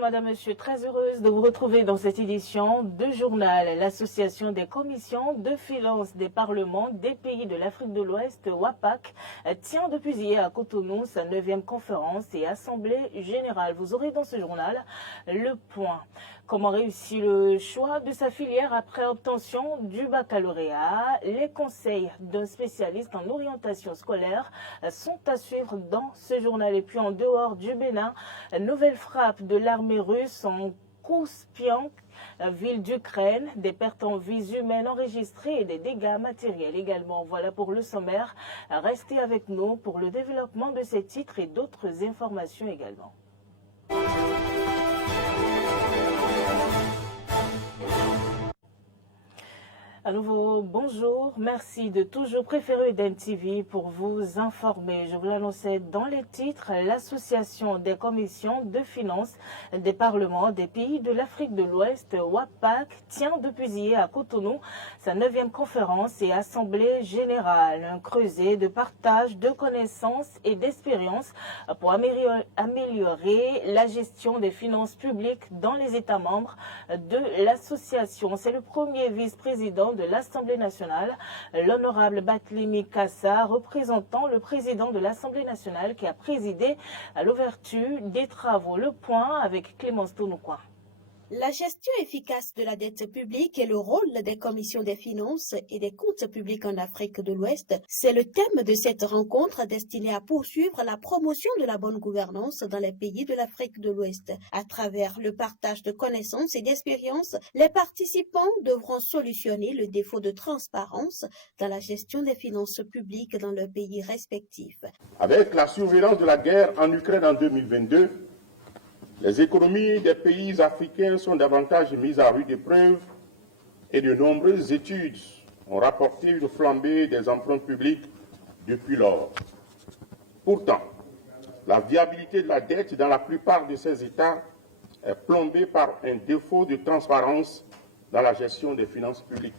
Bonjour Madame, Monsieur, très heureuse de vous retrouver dans cette édition de journal. L'Association des commissions de finances des parlements des pays de l'Afrique de l'Ouest, WAPAC, tient depuis hier à Cotonou sa 9e conférence et assemblée générale. Vous aurez dans ce journal le point. Comment réussir le choix de sa filière après obtention du baccalauréat? Les conseils d'un spécialiste en orientation scolaire sont à suivre dans ce journal. Et puis en dehors du Bénin, nouvelle frappe de l'armée russe en Kouspiansk, ville d'Ukraine, des pertes en vies humaines enregistrées et des dégâts matériels également. Voilà pour le sommaire. Restez avec nous pour le développement de ces titres et d'autres informations également. À nouveau, bonjour. Merci de toujours préférer Eden TV pour vous informer. Je vous l'annonçais dans les titres, l'Association des commissions de finances des parlements des pays de l'Afrique de l'Ouest, WAPAC, tient depuis hier à Cotonou sa 9e conférence et assemblée générale. Un creuset de partage de connaissances et d'expériences pour améliorer la gestion des finances publiques dans les États membres de l'association. C'est le premier vice-président de l'Assemblée nationale, l'honorable Batlemi Kassa, représentant le président de l'Assemblée nationale qui a présidé à l'ouverture des travaux. Le point avec Clémence Tounoukoua. La gestion efficace de la dette publique et le rôle des commissions des finances et des comptes publics en Afrique de l'Ouest, c'est le thème de cette rencontre destinée à poursuivre la promotion de la bonne gouvernance dans les pays de l'Afrique de l'Ouest. À travers le partage de connaissances et d'expériences, les participants devront solutionner le défaut de transparence dans la gestion des finances publiques dans leurs pays respectifs. Avec la survenance de la guerre en Ukraine en 2022, les économies des pays africains sont davantage mises à rude épreuve et de nombreuses études ont rapporté une flambée des emprunts publics depuis lors. Pourtant, la viabilité de la dette dans la plupart de ces États est plombée par un défaut de transparence dans la gestion des finances publiques.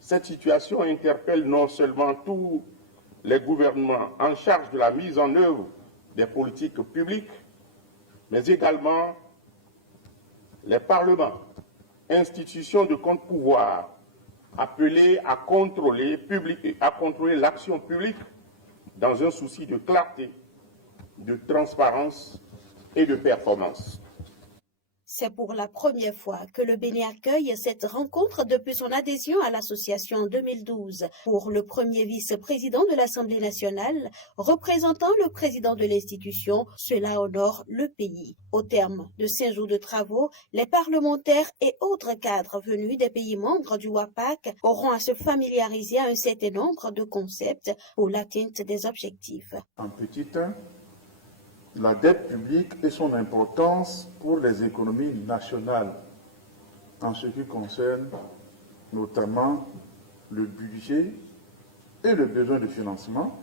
Cette situation interpelle non seulement tous les gouvernements en charge de la mise en œuvre des politiques publiques, mais également les parlements, institutions de contre-pouvoir appelées à contrôler l'action publique dans un souci de clarté, de transparence et de performance. C'est pour la première fois que le Bénin accueille cette rencontre depuis son adhésion à l'association en 2012. Pour le premier vice-président de l'Assemblée nationale, représentant le président de l'institution, cela honore le pays. Au terme de 5 jours de travaux, les parlementaires et autres cadres venus des pays membres du WAPAC auront à se familiariser à un certain nombre de concepts pour l'atteinte des objectifs. En petit 1, la dette publique et son importance pour les économies nationales en ce qui concerne notamment le budget et le besoin de financement,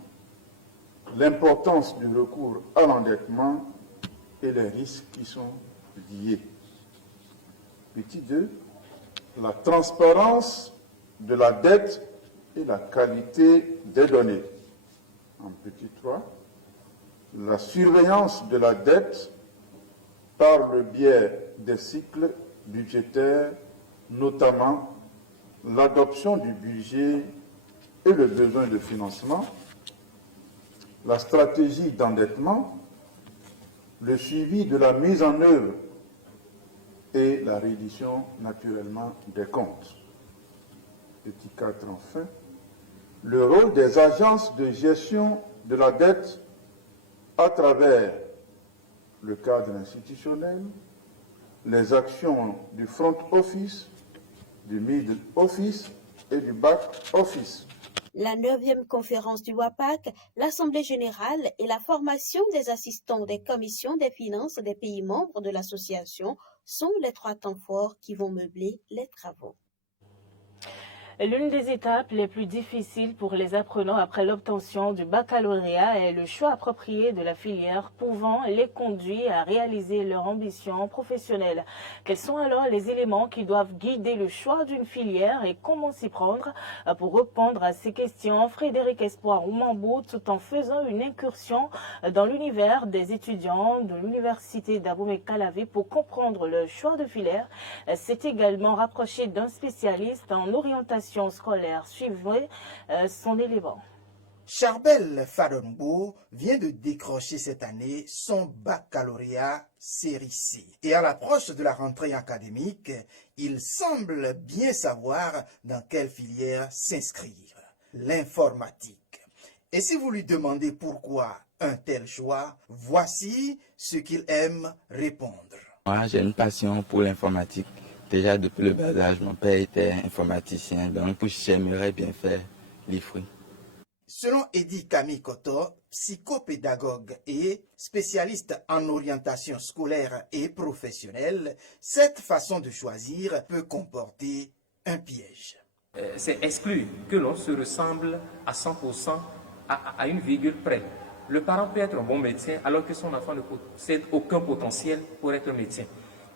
l'importance du recours à l'endettement et les risques qui sont liés. Petit 2, la transparence de la dette et la qualité des données. En petit 3, la surveillance de la dette par le biais des cycles budgétaires, notamment l'adoption du budget et le besoin de financement, la stratégie d'endettement, le suivi de la mise en œuvre et la reddition naturellement des comptes. Petit 4 enfin, le rôle des agences de gestion de la dette à travers le cadre institutionnel, les actions du front office, du middle office et du back office. La 9e conférence du WAPAC, l'Assemblée générale et la formation des assistants des commissions des finances des pays membres de l'association sont les 3 temps forts qui vont meubler les travaux. L'une des étapes les plus difficiles pour les apprenants après l'obtention du baccalauréat est le choix approprié de la filière pouvant les conduire à réaliser leur ambition professionnelle. Quels sont alors les éléments qui doivent guider le choix d'une filière et comment s'y prendre? Pour répondre à ces questions, Frédéric Espoir Oumambou, tout en faisant une incursion dans l'univers des étudiants de l'université d'Abomey-Calavi pour comprendre le choix de filière, s'est également rapproché d'un spécialiste en orientation scolaire. Suivez son élément. Charbel Fadombo vient de décrocher cette année son baccalauréat série C. Et à l'approche de la rentrée académique, il semble bien savoir dans quelle filière s'inscrire. L'informatique. Et si vous lui demandez pourquoi un tel choix, voici ce qu'il aime répondre. Moi, j'ai une passion pour l'informatique. Déjà depuis le bas âge, mon père était informaticien, donc j'aimerais bien faire l'IFRI. Selon Eddy Kamikoto, psychopédagogue et spécialiste en orientation scolaire et professionnelle, cette façon de choisir peut comporter un piège. C'est exclu que l'on se ressemble à 100% à une virgule près. Le parent peut être un bon médecin alors que son enfant ne possède aucun potentiel pour être médecin.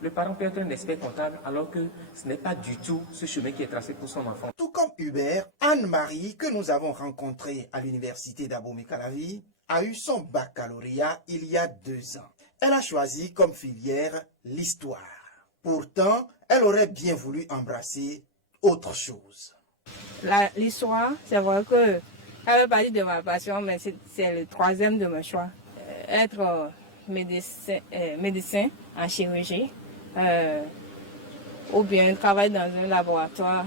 Le parent peut être un expert comptable alors que ce n'est pas du tout ce chemin qui est tracé pour son enfant. Tout comme Hubert, Anne-Marie, que nous avons rencontrée à l'université d'Abomey-Calavi, a eu son baccalauréat il y a 2 ans. Elle a choisi comme filière l'histoire. Pourtant, elle aurait bien voulu embrasser autre chose. L'histoire, c'est vrai que elle fait partie de ma passion, mais c'est le 3e de mon choix. Être médecin en chirurgie, ou bien travailler dans un laboratoire.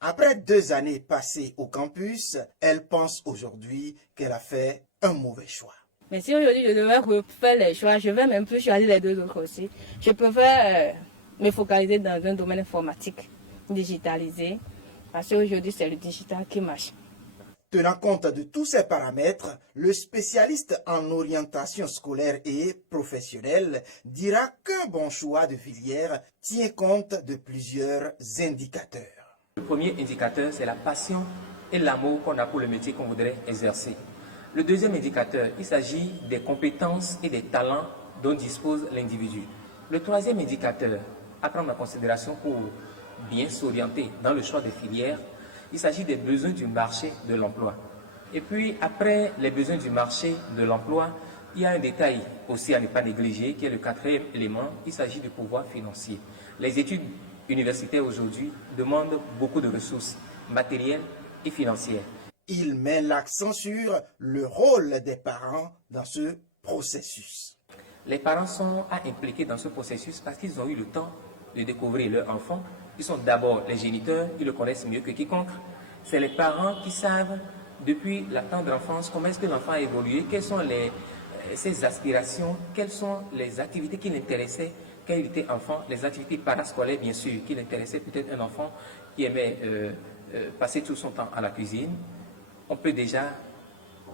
Après 2 années passées au campus, elle pense aujourd'hui qu'elle a fait un mauvais choix. Mais si aujourd'hui je devais refaire les choix, je vais même plus choisir les 2 autres aussi. Je préfère me focaliser dans un domaine informatique, digitalisé, parce qu'aujourd'hui c'est le digital qui marche. Tenant compte de tous ces paramètres, le spécialiste en orientation scolaire et professionnelle dira qu'un bon choix de filière tient compte de plusieurs indicateurs. Le premier indicateur, c'est la passion et l'amour qu'on a pour le métier qu'on voudrait exercer. Le deuxième indicateur, il s'agit des compétences et des talents dont dispose l'individu. Le troisième indicateur, à prendre en considération pour bien s'orienter dans le choix des filières, il s'agit des besoins du marché de l'emploi. Et puis, après les besoins du marché de l'emploi, il y a un détail aussi à ne pas négliger, qui est le 4e élément, il s'agit du pouvoir financier. Les études universitaires aujourd'hui demandent beaucoup de ressources matérielles et financières. Il met l'accent sur le rôle des parents dans ce processus. Les parents sont à impliquer dans ce processus parce qu'ils ont eu le temps de découvrir leur enfant. Ils sont d'abord les géniteurs, ils le connaissent mieux que quiconque. C'est les parents qui savent depuis la tendre enfance comment est-ce que l'enfant a évolué, quelles sont ses aspirations, quelles sont les activités qui l'intéressaient quand il était enfant, les activités parascolaires bien sûr qui l'intéressaient, peut-être un enfant qui aimait passer tout son temps à la cuisine. On peut déjà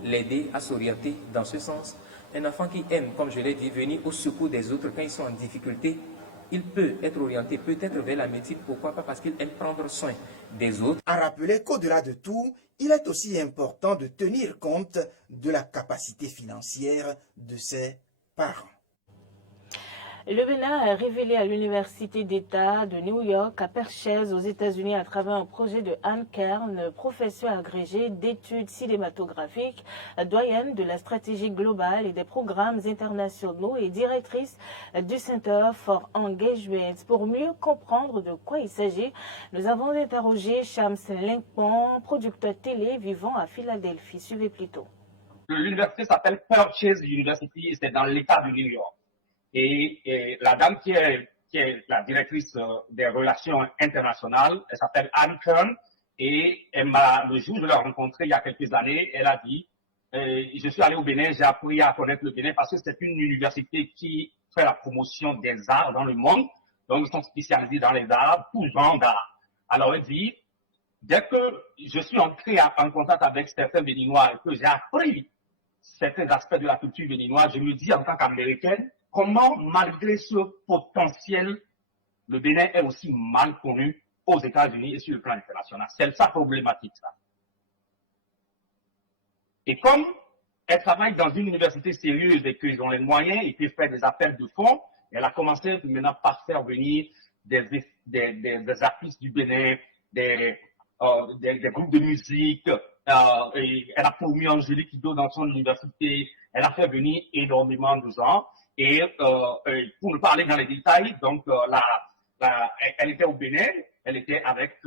l'aider à s'orienter dans ce sens. Un enfant qui aime, comme je l'ai dit, venir au secours des autres quand ils sont en difficulté, il peut être orienté peut-être vers la médecine, pourquoi pas, parce qu'il aime prendre soin des autres. À rappeler qu'au-delà de tout, il est aussi important de tenir compte de la capacité financière de ses parents. Le Bénin a révélé à l'Université d'État de New York à Purchase aux États-Unis à travers un projet de Anne Kern, professeure agrégée d'études cinématographiques, doyenne de la stratégie globale et des programmes internationaux et directrice du Center for Engagement. Pour mieux comprendre de quoi il s'agit, nous avons interrogé Shams Linkpon, producteur télé vivant à Philadelphie. Suivez plutôt. L'université s'appelle Purchase University, c'est dans l'État de New York. Et la dame qui est la directrice des relations internationales, elle s'appelle Anne Kern, et le jour où je l'ai rencontrée il y a quelques années, elle a dit, je suis allé au Bénin, j'ai appris à connaître le Bénin parce que c'est une université qui fait la promotion des arts dans le monde, donc ils sont spécialisés dans les arts, tout genre d'art. Alors elle dit, dès que je suis entré en contact avec certains Béninois et que j'ai appris certains aspects de la culture béninoise, je me dis en tant qu'Américaine, comment, malgré ce potentiel, le Bénin est aussi mal connu aux États-Unis et sur le plan international. C'est sa problématique, ça. Et comme elle travaille dans une université sérieuse et qu'ils ont les moyens et qu'ils font des appels de fonds, elle a commencé maintenant par faire venir des artistes du Bénin, des groupes de musique, et elle a promu Angélique Kidjo dans son université, elle a fait venir énormément de gens. Et pour ne pas aller dans les détails, donc elle était au Bénin, elle était avec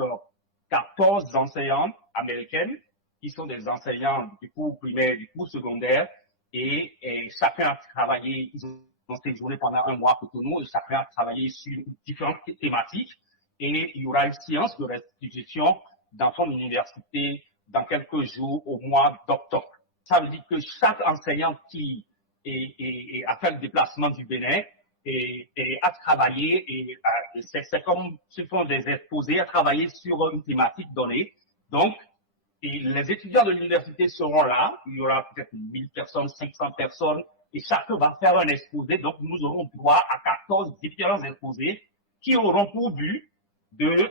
14 enseignantes américaines qui sont des enseignants du cours primaire, du cours secondaire, et chacun a travaillé, ils ont séjourné pendant un mois à Cotonou, et chacun a travaillé sur différentes thématiques, et il y aura une séance de restitution dans son université dans quelques jours au mois d'octobre. Ça veut dire que chaque enseignant qui a fait le déplacement du Bénin et a travaillé, et c'est comme ce sont des exposés, à travailler sur une thématique donnée. Donc, et les étudiants de l'université seront là, il y aura peut-être 1000 personnes, 500 personnes, et chacun va faire un exposé. Donc, nous aurons droit à 14 différents exposés qui auront pour but de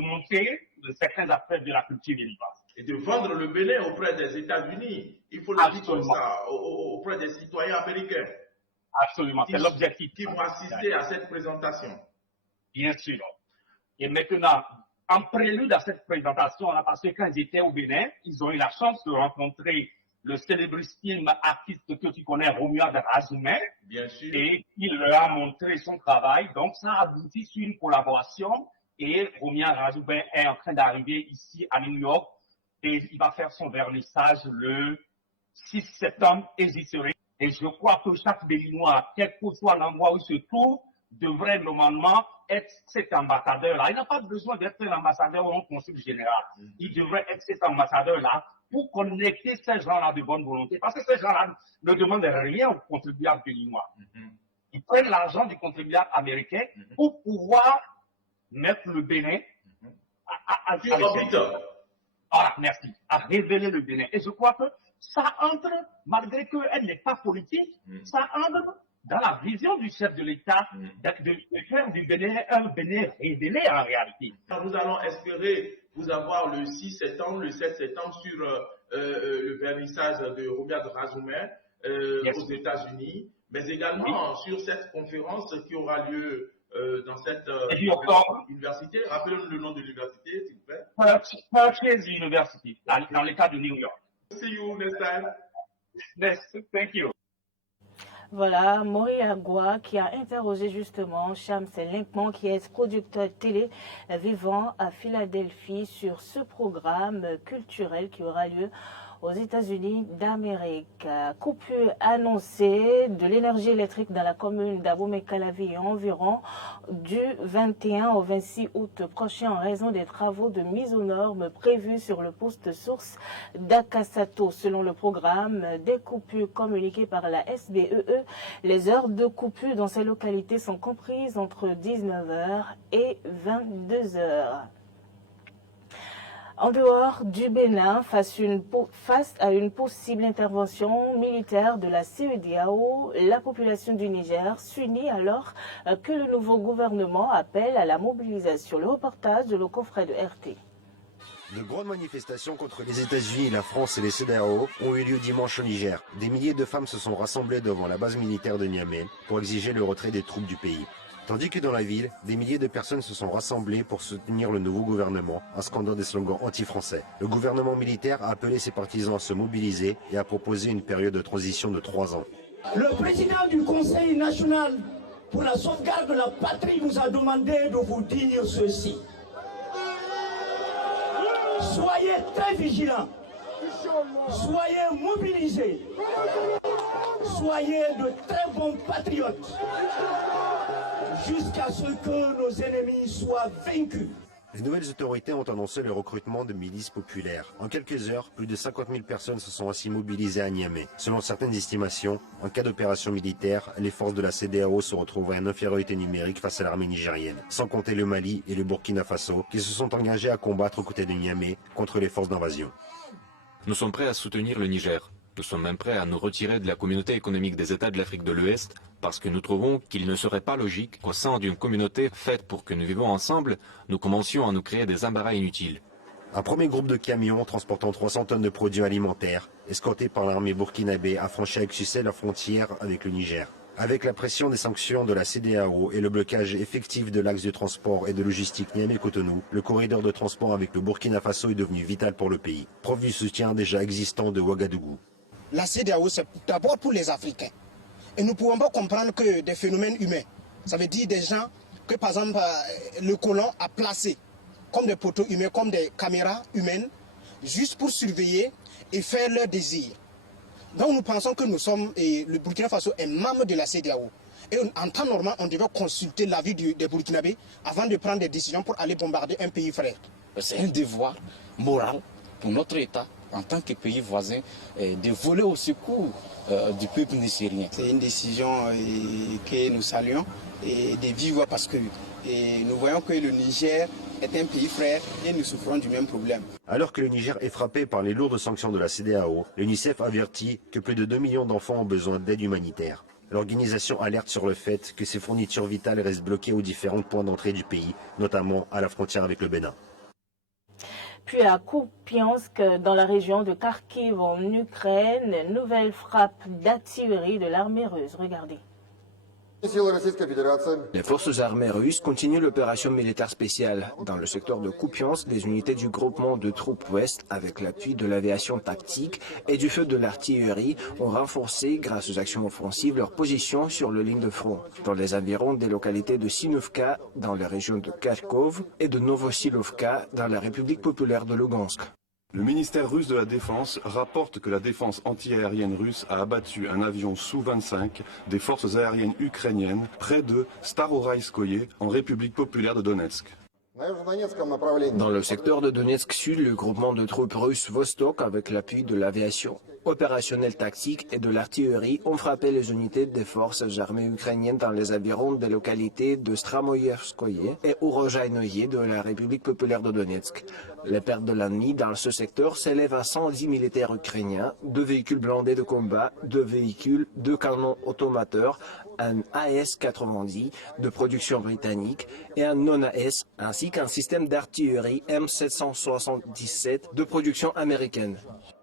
montrer certains aspects de la culture béninoise. Et de vendre le Bénin auprès des États-Unis, il faut le dire comme ça, auprès des citoyens américains. Absolument, c'est l'objectif. Qui vont assister à cette présentation. Bien sûr. Et maintenant, en prélude à cette présentation, parce que quand ils étaient au Bénin, ils ont eu la chance de rencontrer le célébrissime artiste que tu connais, Romuald Razumé. Bien sûr. Et il leur a montré son travail. Donc, ça a abouti sur une collaboration. Et Romuald Razumé est en train d'arriver ici à New York. Et il va faire son vernissage le 6 septembre. Et j'y serai. Et je crois que chaque Béninois, quel que soit l'endroit où il se trouve, devrait normalement être cet ambassadeur-là. Il n'a pas besoin d'être un ambassadeur ou un consul général. Il devrait être cet ambassadeur-là pour connecter ces gens-là de bonne volonté. Parce que ces gens-là ne demandent rien aux contribuables béninois. Ils prennent l'argent du contribuable américain pour pouvoir mettre le Bénin à merci, à révéler le Bénin. Et je crois que ça entre, malgré qu'elle n'est pas politique, ça entre dans la vision du chef de l'État de faire du Bénin un Bénin révélé en réalité. Nous allons espérer vous avoir le 6 septembre, le 7 septembre sur le vernissage de Romuald Razumé aux États-Unis, mais également sur cette conférence qui aura lieu dans cette université. Rappelez-nous le nom de l'université, s'il vous plaît. Purchase University, dans l'État de New York. See you next time. Thank you. Voilà, Mori Agua qui a interrogé justement Shams Linkman, qui est producteur télé vivant à Philadelphie, sur ce programme culturel qui aura lieu aux États-Unis d'Amérique. Coupure annoncée de l'énergie électrique dans la commune d'Abomey-Calavi environ du 21 au 26 août prochain en raison des travaux de mise aux normes prévus sur le poste source d'Akasato. Selon le programme des coupures communiquées par la SBEE, les heures de coupure dans ces localités sont comprises entre 19h et 22h. En dehors du Bénin, face à une possible intervention militaire de la CEDEAO, la population du Niger s'unit alors que le nouveau gouvernement appelle à la mobilisation. Le reportage de nos confrères de RT. De grandes manifestations contre les États-Unis, la France et les CEDEAO ont eu lieu dimanche au Niger. Des milliers de femmes se sont rassemblées devant la base militaire de Niamey pour exiger le retrait des troupes du pays. Tandis que dans la ville, des milliers de personnes se sont rassemblées pour soutenir le nouveau gouvernement, en scandant des slogans anti-français. Le gouvernement militaire a appelé ses partisans à se mobiliser et a proposé une période de transition de 3 ans. Le président du Conseil national pour la sauvegarde de la patrie vous a demandé de vous dire ceci. Soyez très vigilants, soyez mobilisés, soyez de très bons patriotes, jusqu'à ce que nos ennemis soient vaincus. Les nouvelles autorités ont annoncé le recrutement de milices populaires. En quelques heures, plus de 50 000 personnes se sont ainsi mobilisées à Niamey. Selon certaines estimations, en cas d'opération militaire, les forces de la CEDEAO se retrouveraient en infériorité numérique face à l'armée nigérienne, sans compter le Mali et le Burkina Faso, qui se sont engagés à combattre aux côtés de Niamey contre les forces d'invasion. Nous sommes prêts à soutenir le Niger. Nous sommes même prêts à nous retirer de la communauté économique des États de l'Afrique de l'Ouest parce que nous trouvons qu'il ne serait pas logique qu'au sein d'une communauté faite pour que nous vivons ensemble, nous commencions à nous créer des embarras inutiles. Un premier groupe de camions transportant 300 tonnes de produits alimentaires, escortés par l'armée burkinabé, a franchi avec succès la frontière avec le Niger. Avec la pression des sanctions de la CEDEAO et le blocage effectif de l'axe de transport et de logistique Niamey-Cotonou, le corridor de transport avec le Burkina Faso est devenu vital pour le pays, preuve du soutien déjà existant de Ouagadougou. La CEDEAO, c'est d'abord pour les Africains. Et nous ne pouvons pas comprendre que des phénomènes humains, ça veut dire des gens que par exemple le colon a placés comme des poteaux humains, comme des caméras humaines, juste pour surveiller et faire leur désir. Donc nous pensons que nous sommes, et le Burkina Faso est membre de la CEDEAO. Et en temps normal, on devait consulter l'avis des Burkinabés avant de prendre des décisions pour aller bombarder un pays frère. C'est un devoir moral pour notre État, en tant que pays voisin, de voler au secours du peuple nigérien. C'est une décision que nous saluons et de vivre parce que nous voyons que le Niger est un pays frère et nous souffrons du même problème. Alors que le Niger est frappé par les lourdes sanctions de la CEDEAO, l'UNICEF avertit que plus de 2 millions d'enfants ont besoin d'aide humanitaire. L'organisation alerte sur le fait que ces fournitures vitales restent bloquées aux différents points d'entrée du pays, notamment à la frontière avec le Bénin. Puis à Kupiansk, dans la région de Kharkiv en Ukraine, nouvelle frappe d'artillerie de l'armée russe. Regardez. Les forces armées russes continuent l'opération militaire spéciale. Dans le secteur de Kupiansk, des unités du groupement de troupes ouest, avec l'appui de l'aviation tactique et du feu de l'artillerie, ont renforcé, grâce aux actions offensives, leur position sur le ligne de front. Dans les environs des localités de Sinovka, dans les régions de Kharkov, et de Novosilovka, dans la République populaire de Lugansk. Le ministère russe de la Défense rapporte que la défense antiaérienne russe a abattu un avion Sou-25 des forces aériennes ukrainiennes près de Staroraïskoye, en République populaire de Donetsk. Dans le secteur de Donetsk Sud, le groupement de troupes russes Vostok, avec l'appui de l'aviation opérationnelle tactique et de l'artillerie, ont frappé les unités des forces armées ukrainiennes dans les environs des localités de Stramoyevskoye et Urozhaïnoye de la République populaire de Donetsk. Les pertes de l'ennemi dans ce secteur s'élèvent à 110 militaires ukrainiens, 2 véhicules blindés de combat, 2 véhicules, 2 canons automateurs, un AS-90 de production britannique et un non-AS, ainsi qu'un système d'artillerie M777 de production américaine.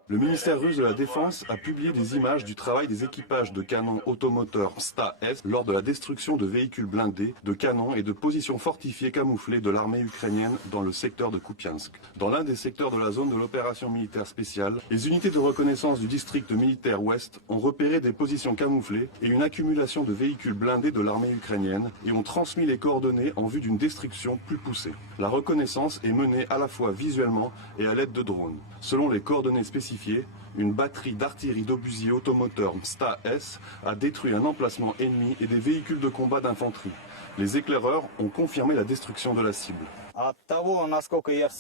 Le ministère russe de la Défense a publié des images du travail des équipages de canons automoteurs Sta-S lors de la destruction de véhicules blindés, de canons et de positions fortifiées camouflées de l'armée ukrainienne dans le secteur de Kupiansk. Dans l'un des secteurs de la zone de l'opération militaire spéciale, les unités de reconnaissance du district militaire ouest ont repéré des positions camouflées et une accumulation de véhicules blindés de l'armée ukrainienne et ont transmis les coordonnées en vue d'une destruction plus poussée. La reconnaissance est menée à la fois visuellement et à l'aide de drones. Selon les coordonnées spécifiées, une batterie d'artillerie d'obusiers automoteurs Sta-S a détruit un emplacement ennemi et des véhicules de combat d'infanterie. Les éclaireurs ont confirmé la destruction de la cible.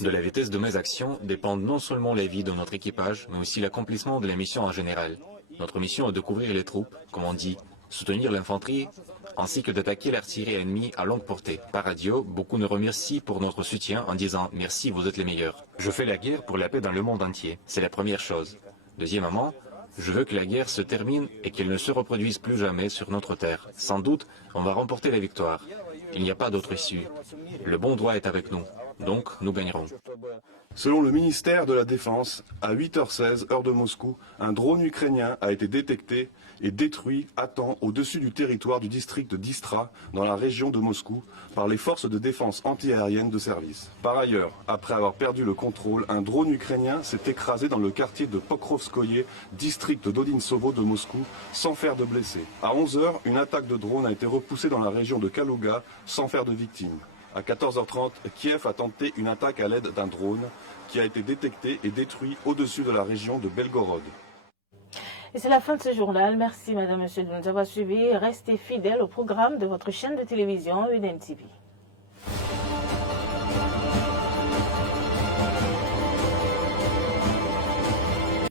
De la vitesse de mes actions dépendent non seulement les vies de notre équipage, mais aussi l'accomplissement de la mission en général. Notre mission est de couvrir les troupes, comme on dit, soutenir l'infanterie, ainsi que d'attaquer l'artillerie ennemie à longue portée. Par radio, beaucoup nous remercient pour notre soutien en disant « Merci, vous êtes les meilleurs ». Je fais la guerre pour la paix dans le monde entier. C'est la première chose. Deuxièmement, je veux que la guerre se termine et qu'elle ne se reproduise plus jamais sur notre terre. Sans doute, on va remporter la victoire. Il n'y a pas d'autre issue. Le bon droit est avec nous. Donc, nous gagnerons. Selon le ministère de la Défense, à 8h16, heure de Moscou, un drone ukrainien a été détecté et détruit à temps au-dessus du territoire du district d'Istra, dans la région de Moscou, par les forces de défense antiaérienne de service. Par ailleurs, après avoir perdu le contrôle, un drone ukrainien s'est écrasé dans le quartier de Pokrovskoye, district d'Odinsovo de Moscou, sans faire de blessés. À 11h, une attaque de drone a été repoussée dans la région de Kaluga, sans faire de victimes. À 14h30, Kiev a tenté une attaque à l'aide d'un drone qui a été détecté et détruit au-dessus de la région de Belgorod. Et c'est la fin de ce journal. Merci, madame, monsieur, de nous avoir suivis. Restez fidèles au programme de votre chaîne de télévision UNN TV.